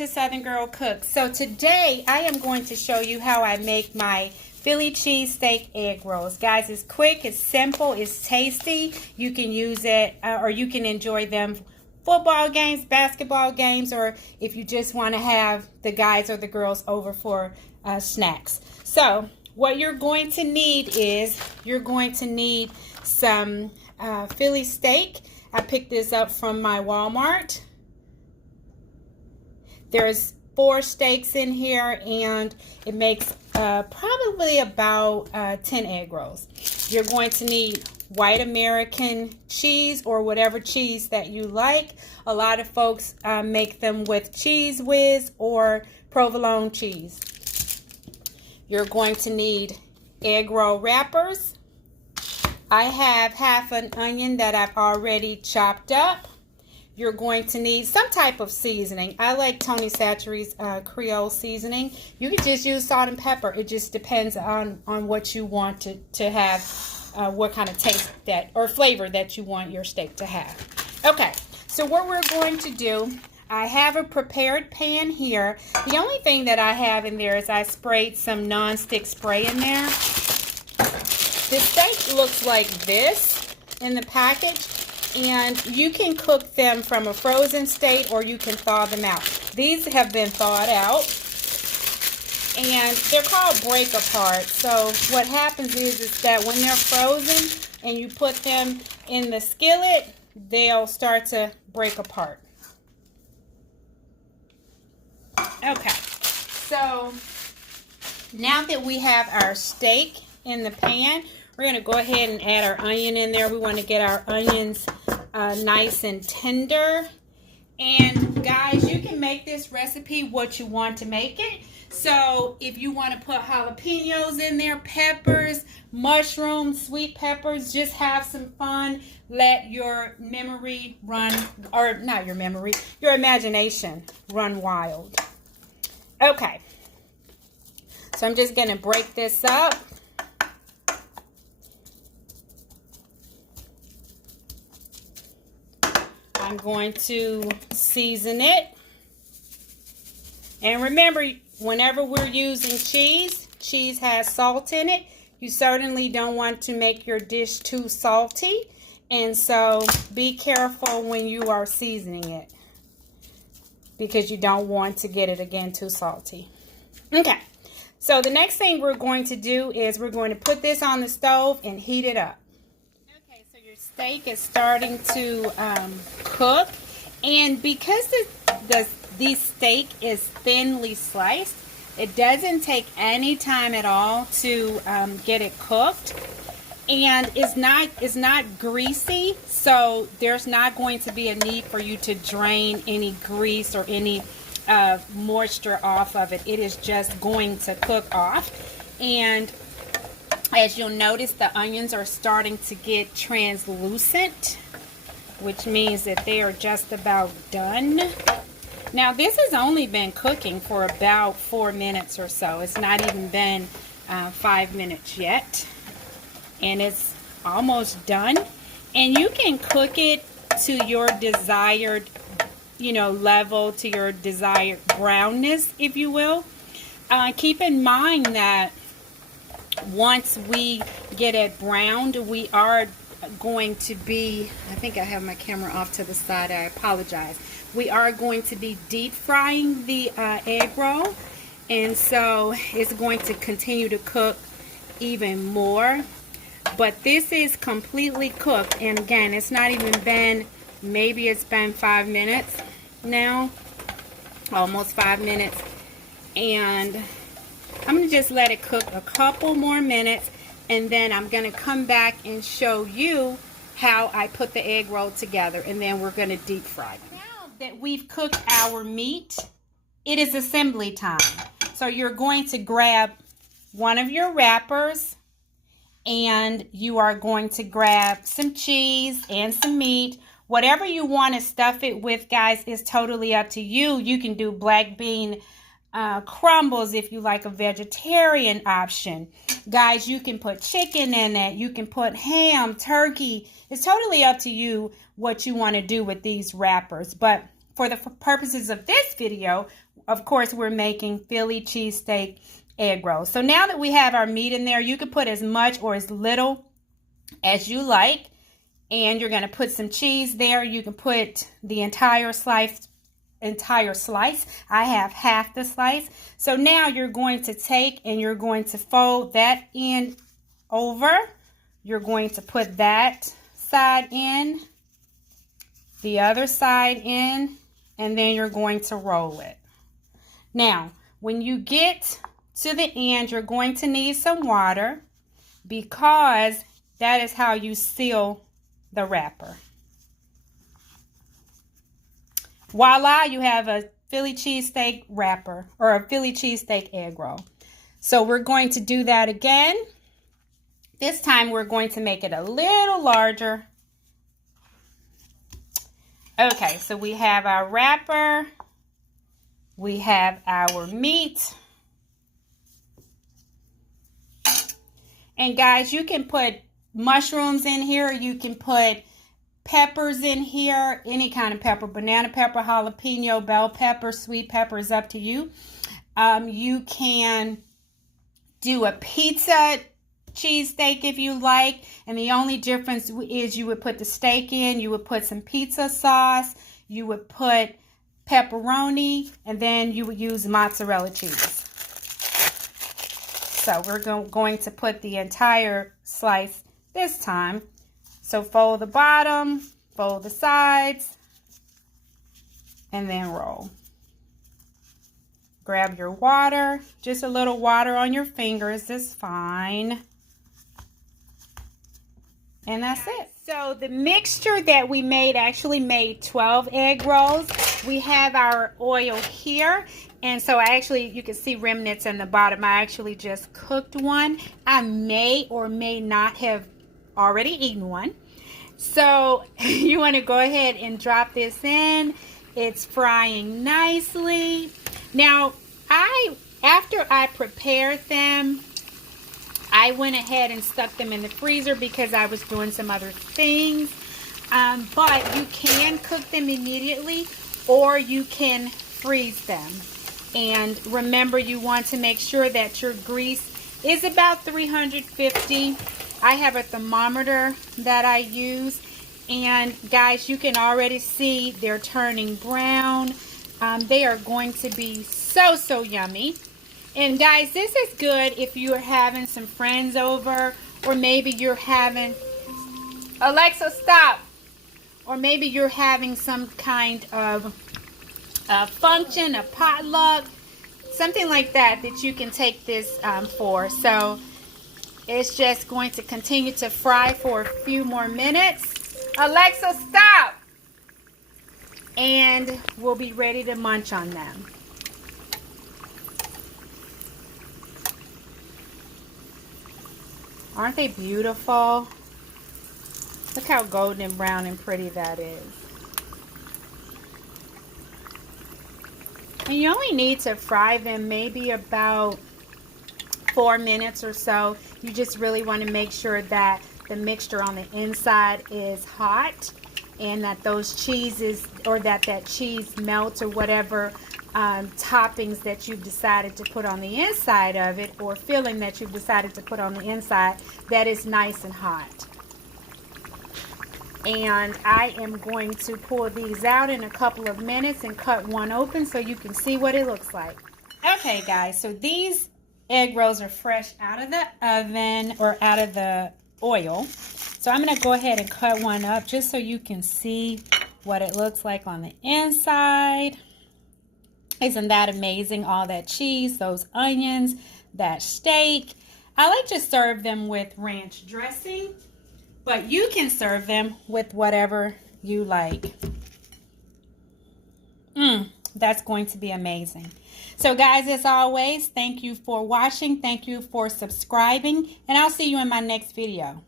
to Southern Girl Cooks. So today I am going to show you how I make my Philly cheesesteak egg rolls. Guys, it's quick, it's simple, it's tasty. You can use it or you can enjoy them football games, basketball games, or if you just want to have the guys or the girls over for snacks. So what you're going to need is you're going to need some Philly steak. I picked this up from my Walmart. There's 4 steaks in here, and it makes probably about 10 egg rolls. You're going to need white American cheese or whatever cheese that you like. A lot of folks make them with Cheese Whiz or provolone cheese. You're going to need egg roll wrappers. I have half an onion that I've already chopped up. You're going to need some type of seasoning. I like Tony Chachere's Creole seasoning. You can just use salt and pepper. It just depends on what you want to have, what kind of taste that or flavor that you want your steak to have. Okay, so what we're going to do, I have a prepared pan here. The only thing that I have in there is I sprayed some non-stick spray in there. The steak looks like this in the package. And you can cook them from a frozen state or you can thaw them out. These have been thawed out and they're called break apart. So what happens is that when they're frozen and you put them in the skillet, they'll start to break apart. Okay, so now that we have our steak in the pan, we're going to go ahead and add our onion in there. We want to get our onions nice and tender. And guys, you can make this recipe what you want to make it. So if you want to put jalapenos in there, peppers, mushrooms, sweet peppers, just have some fun. Let your memory run, or not your memory, your imagination run wild. Okay. So I'm just going to break this up. I'm going to season it. And remember, whenever we're using cheese has salt in it. You certainly don't want to make your dish too salty. And so be careful when you are seasoning it, because you don't want to get it again too salty. Okay, so the next thing we're going to do is we're going to put this on the stove and heat it up. Steak is starting to cook, and because this steak is thinly sliced, it doesn't take any time at all to get it cooked, and it's not greasy, so there's not going to be a need for you to drain any grease or any moisture off of it. It is just going to cook off. And as you'll notice, the onions are starting to get translucent, which means that they are just about done. Now, this has only been cooking for about 4 minutes or so. It's not even been 5 minutes yet. And it's almost done. And you can cook it to your desired, level, to your desired brownness, if you will. Keep in mind that once we get it browned, we are going to be, I think I have my camera off to the side, I apologize. We are going to be deep frying the egg roll, and so it's going to continue to cook even more. But this is completely cooked, and again, it's not even been, maybe it's been 5 minutes now, almost 5 minutes, and I'm going to just let it cook a couple more minutes, and then I'm going to come back and show you how I put the egg roll together, and then we're going to deep fry it. Now that we've cooked our meat, it is assembly time. So you're going to grab one of your wrappers, and you are going to grab some cheese and some meat. Whatever you want to stuff it with, guys, is totally up to you. You can do black bean crumbles if you like a vegetarian option. Guys, you can put chicken in it. You can put ham, turkey. It's totally up to you what you want to do with these wrappers. But for the purposes of this video, of course, we're making Philly cheesesteak egg rolls. So now that we have our meat in there, you can put as much or as little as you like. And you're going to put some cheese there. You can put the entire slice. I have half the slice. So now you're going to take and you're going to fold that end over. You're going to put that side in, the other side in, and then you're going to roll it. Now, when you get to the end, you're going to need some water because that is how you seal the wrapper. Voila, you have a Philly cheesesteak wrapper or a Philly cheesesteak egg roll. So we're going to do that again. This time we're going to make it a little larger. Okay, so we have our wrapper. We have our meat. And guys, you can put mushrooms in here. You can put peppers in here, any kind of pepper, banana pepper, jalapeno, bell pepper, sweet pepper is up to you. You can do a pizza cheesesteak if you like, and the only difference is you would put the steak in, you would put some pizza sauce, you would put pepperoni, and then you would use mozzarella cheese. So we're going to put the entire slice this time. So fold the bottom, fold the sides, and then roll. Grab your water, just a little water on your fingers is fine. And that's it. So the mixture that we made actually made 12 egg rolls. We have our oil here. And so you can see remnants in the bottom. I actually just cooked one. I may or may not have already eaten one. So you want to go ahead and drop this in. It's frying nicely. Now, after I prepared them, I went ahead and stuck them in the freezer because I was doing some other things. But you can cook them immediately or you can freeze them. And remember, you want to make sure that your grease is about 350. I have a thermometer that I use. And guys, you can already see they're turning brown. They are going to be so yummy. And guys, this is good if you are having some friends over, or maybe you're having, Alexa, stop. Or maybe you're having some kind of function, a potluck, something like that you can take this for. So it's just going to continue to fry for a few more minutes. Alexa, stop. And we'll be ready to munch on them. Aren't they beautiful? Look how golden and brown and pretty that is. And you only need to fry them maybe about 4 minutes or so. You just really want to make sure that the mixture on the inside is hot and that those cheeses, or that cheese melts, or whatever toppings that you've decided to put on the inside of it, or filling that you've decided to put on the inside, that is nice and hot. And I am going to pull these out in a couple of minutes and cut one open so you can see what it looks like. Okay guys, so these egg rolls are fresh out of the oven, or out of the oil. So I'm going to go ahead and cut one up just so you can see what it looks like on the inside. Isn't that amazing? All that cheese, those onions, that steak. I like to serve them with ranch dressing, but you can serve them with whatever you like. That's going to be amazing. So guys, as always, thank you for watching. Thank you for subscribing, and I'll see you in my next video.